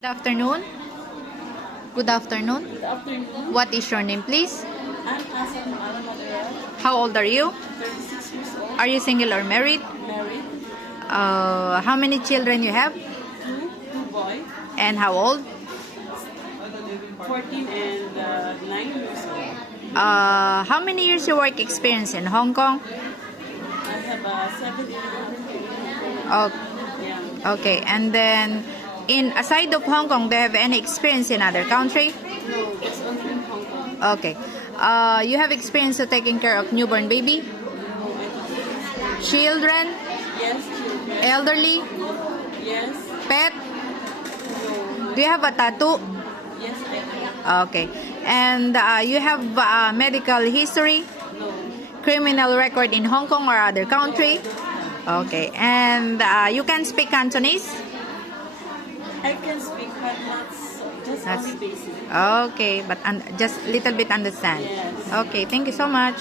Good afternoon. Good afternoon. Good afternoon. What is your name, please? I'm Asan Alamadera, How old are you? 36 years old, Are you single or married? married, How many children you have? two boys, And how old? 14 and 9 years old. How many years you work experience in Hong Kong? I have 7 years. Oh, Yeah. okay. And then, aside of Hong Kong, do you have any experience in other country? No, just only in Hong Kong. Okay. You have experience of taking care of newborn baby, No, I don't. children, Yes, children. elderly, Yes. pet. No. Do you have a tattoo? Yes, I have. Okay. And you have medical history, No. criminal record in Hong Kong or other country? Okay. And you can speak Cantonese? I can speak, but not so, just That's- only basic. Okay. But just little bit understand. Yes. Okay. Thank you so much.